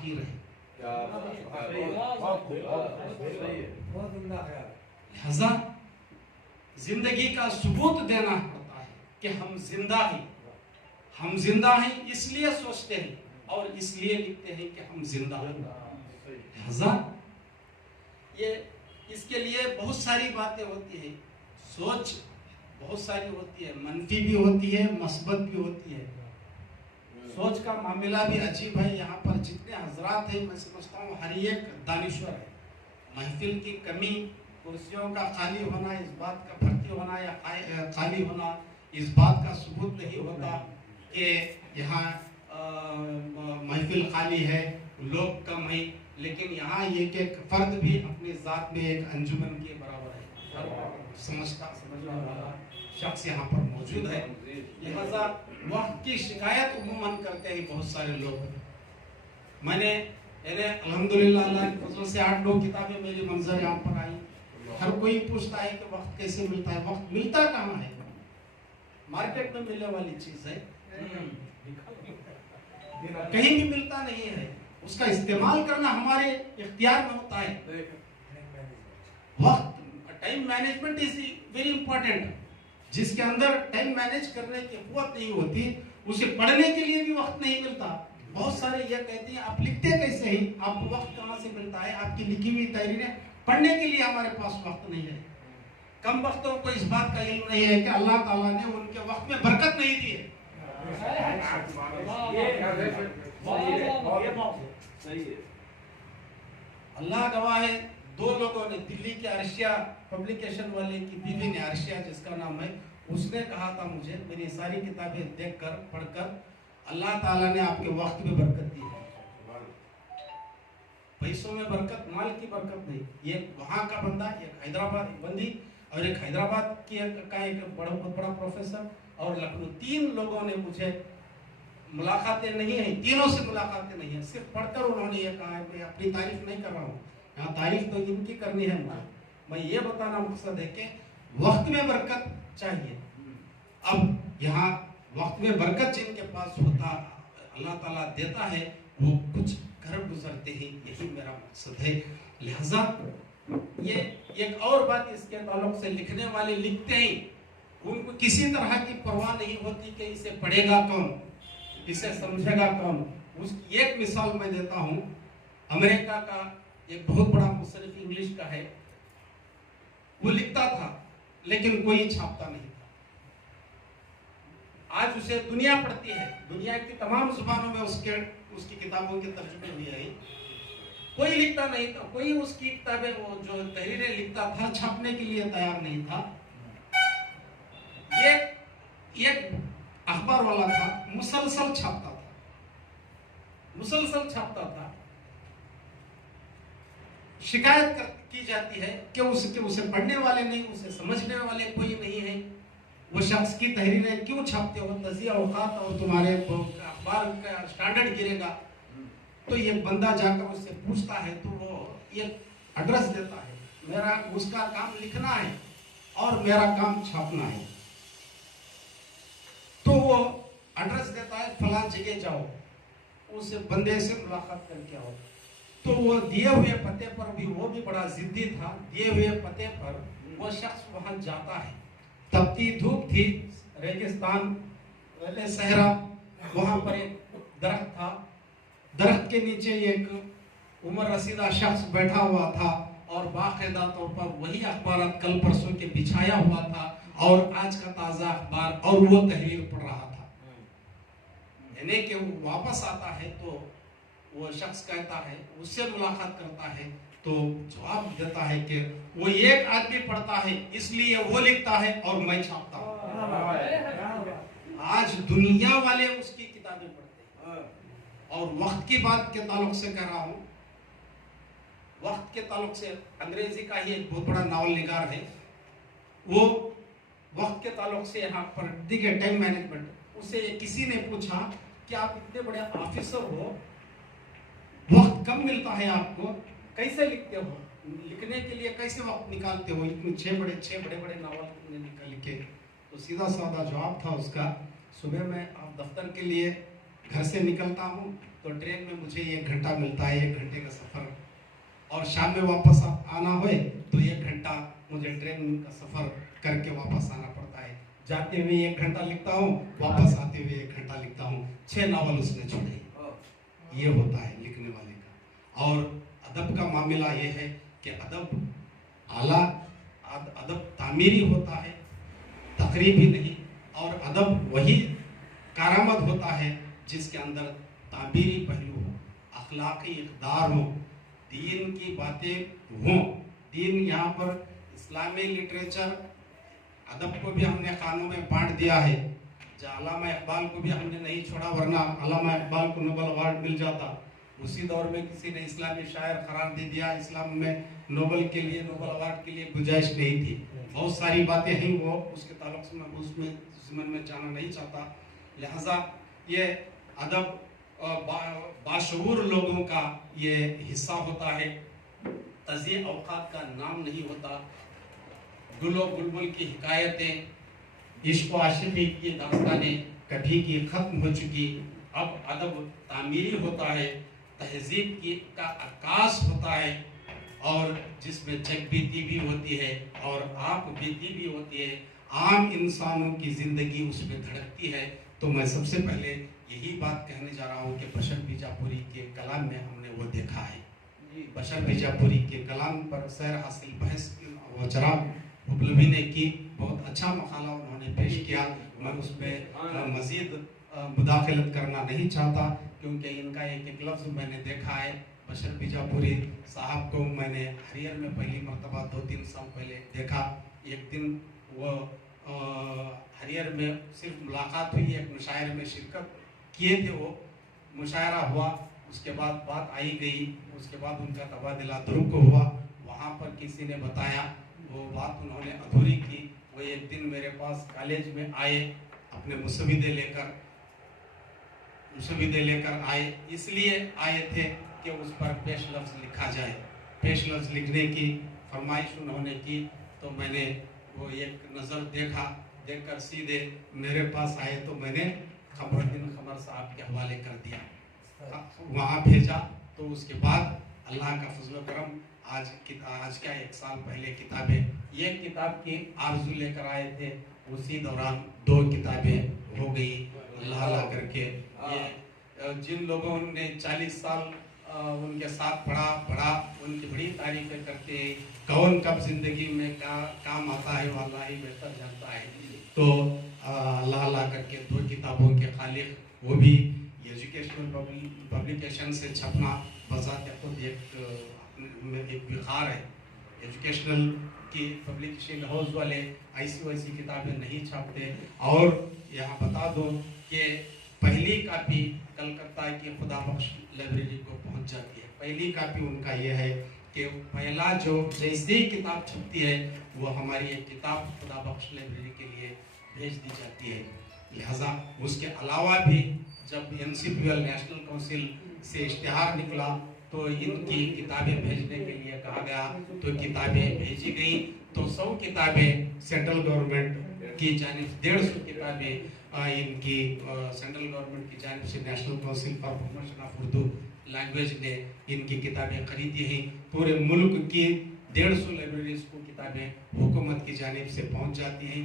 बाकी रहे। लिहाजा जिंदगी का सबूत देना पड़ता है कि हम जिंदा हैं इसलिए सोचते हैं और इसलिए लिखते हैं कि हम जिंदा हैं। लिहाजा ये इसके लिए बहुत सारी बातें होती है, सोच बहुत सारी होती है, मनफी भी होती है, मस्बत भी होती है। सोच का मामला भी अजीब है। यहाँ पर जितने हजरात हैं मैं समझता हूँ हर एक दानिश्वर है। महफिल की कमी, कुर्सियों का खाली होना इस बात का, भर्ती होना या खाली होना इस बात का सबूत नहीं होता कि यहाँ महफिल खाली है, लोग कम है। लेकिन यहाँ एक एक फर्द भी अपनी ज़ात में एक अंजुमन के बराबर है। समझने वाला शख्स यहाँ पर मौजूद है। लिहाजा वक्त की शिकायत उम्मन करते हैं बहुत सारे लोग। मैंने अल्हम्दुलिल्लाह अल्लाह के फजल से 8-9 किताबें मेरी मंजर यहाँ पर आई। हर कोई पूछता है कि वक्त कैसे मिलता है। वक्त मिलता कहाँ है? मार्केट में मिलने वाली चीज है, कहीं भी मिलता नहीं है। उसका इस्तेमाल करना हमारे इख्तियार में होता है। वक्त, time management is very important. जिसके अंदर टाइम मैनेज करने की कुव्वत नहीं होती उसे पढ़ने के लिए भी वक्त नहीं मिलता। बहुत सारे ये कहते हैं आप लिखते कैसे हैं, आपको वक्त कहाँ से मिलता है? आपकी लिखी हुई तहरीरें पढ़ने के लिए हमारे पास वक्त नहीं है। कम वक्तों को इस बात का इल्म नहीं है कि अल्लाह ताला ने उनके वक्त में बरकत नहीं दी है। अल्लाह गवाह है, 2 लोगों ने, दिल्ली के अर्शिया पब्लिकेशन वाले की बीवी ने, अर्शिया जिसका नाम है, उसने कहा था मुझे, मेरी सारी किताबें देखकर पढ़कर, अल्लाह ताला ने आपके वक्त में बरकत दी है। पैसों में बरकत, माल की बरकत नहीं। ये वहाँ का बंदा, एक हैदराबाद बंदी और एक हैदराबाद की एक बड़ा प्रोफेसर और लखनऊ, 3 लोगों ने मुझे, मुलाकातें नहीं है, तीनों से मुलाकातें नहीं है, सिर्फ पढ़कर उन्होंने ये कहा है। मैं अपनी तारीफ नहीं कर रहा हूँ, यहाँ तारीफ तो इनकी करनी है मुझे। मैं ये बताना मकसद है कि वक्त में बरकत चाहिए। अब यहाँ वक्त में बरकत जिनके पास होता, अल्लाह ताला देता है, वो कुछ घर गुजरते हैं, यही मेरा मकसद है। लिहाजा ये एक और बात इसके ताल्लुक से, लिखने वाले लिखते हैं, उनको किसी तरह की परवाह नहीं होती कि इसे पढ़ेगा कौन, इसे समझेगा कौन। उसकी एक मिसाल मैं देता हूँ। अमेरिका का एक बहुत बड़ा मुसन्निफ इंग्लिश का है, वो लिखता था लेकिन कोई छापता नहीं था। आज उसे दुनिया पढ़ती है, दुनिया की तमाम जुबानों में उसकी किताबों के तर्जुमे हुए हैं। कोई लिखता नहीं था, कोई उसकी किताबें, वो जो तहरीरें लिखता था, छापने के लिए तैयार नहीं था। ये एक अखबार वाला था, मुसलसल छापता था। शिकायत की जाती है कि उसे पढ़ने वाले नहीं, उसे समझने वाले कोई नहीं है। वो शख्स की तहरीरें क्यों छापते हो, तज़िया औकात और तुम्हारे अखबार का स्टैंडर्ड गिरेगा। तो ये बंदा जाकर उससे पूछता है, तो वो ये एड्रेस देता है, उसका काम लिखना है और मेरा काम छापना है। तो वो एड्रेस देता है, फलां जगह जाओ, उस बंदे से मुलाकात करके आओ। तो वो दिए हुए पते पर भी, वो भी बड़ा जिद्दी था, दिए हुए पते पर वो शख्स वहां जाता है। तपती धूप थी, रेगिस्तान, सहरा, वहां पर एक दरख्त था। दरख्त के नीचे एक उम्र रसीदा शख्स बैठा हुआ था और बाकायदा तौर पर वही अखबार कल परसों के बिछाया हुआ था और आज का ताज़ा अखबार, और वो तहरीर पढ़ रहा था। यानी कि वो वापस आता है तो वो शख्स कहता है, उससे मुलाकात करता है, तो जवाब देता है कि वो एक आदमी पढ़ता है इसलिए वो लिखता है और मैं छापता हूँ। आज दुनिया वाले उसकी किताबें पढ़ते हैं। और वक्त की बात के ताल्लुक से कह रहा हूँ, वक्त के ताल्लुक से अंग्रेजी का ही एक बहुत बड़ा नावल निगार है, वो वक्त के ताल्लुक से यहाँ पर देखिए टाइम मैनेजमेंट, उसे किसी ने पूछा कि आप इतने बड़े ऑफिसर हो, वक्त कम मिलता है आपको, कैसे लिखते हो, लिखने के लिए कैसे वक्त निकालते हो, इतने 6 बड़े नावल तुमने लिखे। तो सीधा साधा जवाब था उसका, सुबह मैं दफ्तर के लिए घर से निकलता हूँ, तो ट्रेन में मुझे 1 घंटा मिलता है, 1 घंटे का सफ़र, और शाम में वापस आना होए तो 1 घंटा मुझे ट्रेन का सफ़र करके वापस आना पड़ता है। जाते हुए 1 घंटा लिखता हूँ, वापस आते हुए 1 घंटा लिखता हूँ। 6 नावल उसने छोड़े। ये होता है लिखने वाले का। और अदब का मामला ये है कि अदब आला, अदब तामीरी होता है, तकरीबी नहीं। और अदब वही कारामद होता है जिसके अंदर ताबीरी पहलू हो, अखलाकी इक़दार हो, दीन की बातें हों। दीन यहाँ पर इस्लामी लिटरेचर, अदब को भी हमने खानों में बांट दिया है। जो अल्लामा इकबाल को भी हमने नहीं छोड़ा, वरना अल्लामा इकबाल को नोबेल अवार्ड मिल जाता। उसी दौर में किसी ने इस्लामी शायर करार दे दिया, इस्लाम में नोबेल के लिए, नोबेल अवार्ड के लिए गुंजाइश नहीं थी। बहुत सारी बातें हैं, वो उसके ताल्लुक से मैं उसमें ज़िमन में जाना नहीं चाहता। लिहाजा ये अदब बाशऊर लोगों का ये हिस्सा होता है। तज़िए औक़ात का नाम नहीं होता। गुलो बुलबुल की हिकायतें, इश्क व आशिकी की दास्तानें कभी की ख़त्म हो चुकी। अब अदब तामीरी होता है, तहज़ीब की का अक्कास होता है, और जिसमें जगबीती भी होती है और आप बीती भी होती है। आम इंसानों की ज़िंदगी उसमें धड़कती है। तो मैं सबसे पहले यही बात कहने जा रहा हूँ कि बशर बीजापुरी के कलाम में हमने वो देखा है। बशर बीजापुरी के कलाम पर सैर हासिल बहस वो जनाब हुबलवी ने की, बहुत अच्छा मकाला उन्होंने पेश किया। मैं उसमें मज़ीद मुदाखलत करना नहीं चाहता, क्योंकि इनका एक एक लफ्ज़ मैंने देखा है। बशर बीजापुरी साहब को मैंने हरियर में पहली मरतबा 2-3 साल पहले देखा। एक दिन वो हरियर में सिर्फ मुलाकात हुई, एक मुशायरे में शिरकत किए थे, वो मुशायरा हुआ, उसके बाद बात आई गई, उसके बाद उनका तबादला तुर्क हुआ। वहाँ पर किसी ने बताया, वो बात उन्होंने अधूरी की। वो एक दिन मेरे पास कॉलेज में आए, अपने मुसविदे लेकर आए। इसलिए आए थे कि उस पर पेश लफ्ज़ लिखा जाए। पेश लफ्ज़ लिखने की फरमाइश उन्होंने की, तो मैंने वो एक नज़र देखकर सीधे मेरे पास आए, तो मैंने क़मरुद्दीन क़मर साहब के हवाले कर दिया, वहाँ भेजा। तो उसके बाद अल्लाह का फजल करम, आज का 1 साल पहले किताबें, एक किताब की आरज़ू लेकर आए थे, उसी दौरान 2 किताबें हो गई अल्लाह अल्लाह करके। ये जिन लोगों ने 40 साल उनके साथ पढ़ा, उनकी बड़ी तारीफ़ें करते हैं। कौन कब ज़िंदगी में काम आता है, वो अल्लाह ही बेहतर जानता है। तो अल्लाह अल्लाह करके 2 किताबों के खालिक, वो भी एजुकेशनल पब्लिकेशन से छपना बज़ात खुद एक विखार है। एजुकेशनल की पब्लिकेशन हाउस वाले ऐसी वैसी किताबें नहीं छापते। और यहाँ बता दो कि पहली कापी कलकत्ता की खुदा बख्श लाइब्रेरी को पहुँच जाती है। पहली कापी उनका यह है कि पहला जो जैसे ही किताब छपती है, वो हमारी एक किताब खुदा बख्श लाइब्रेरी के लिए भेज दी जाती है। लिहाजा उसके अलावा भी जब NCPL नेशनल काउंसिल से इश्तिहार निकला, तो इनकी किताबें भेजने के लिए कहा गया, तो किताबें भेजी गई। तो 100 किताबें सेंट्रल गवर्नमेंट की जानिब, 150 किताबें इनकी सेंट्रल गवर्नमेंट की जानिब से national council for promotion of Urdu language ने इनकी किताबें खरीदी हैं। पूरे मुल्क की 150 लाइब्रेरीज को किताबें हुकूमत की जानिब से पहुंच जाती हैं।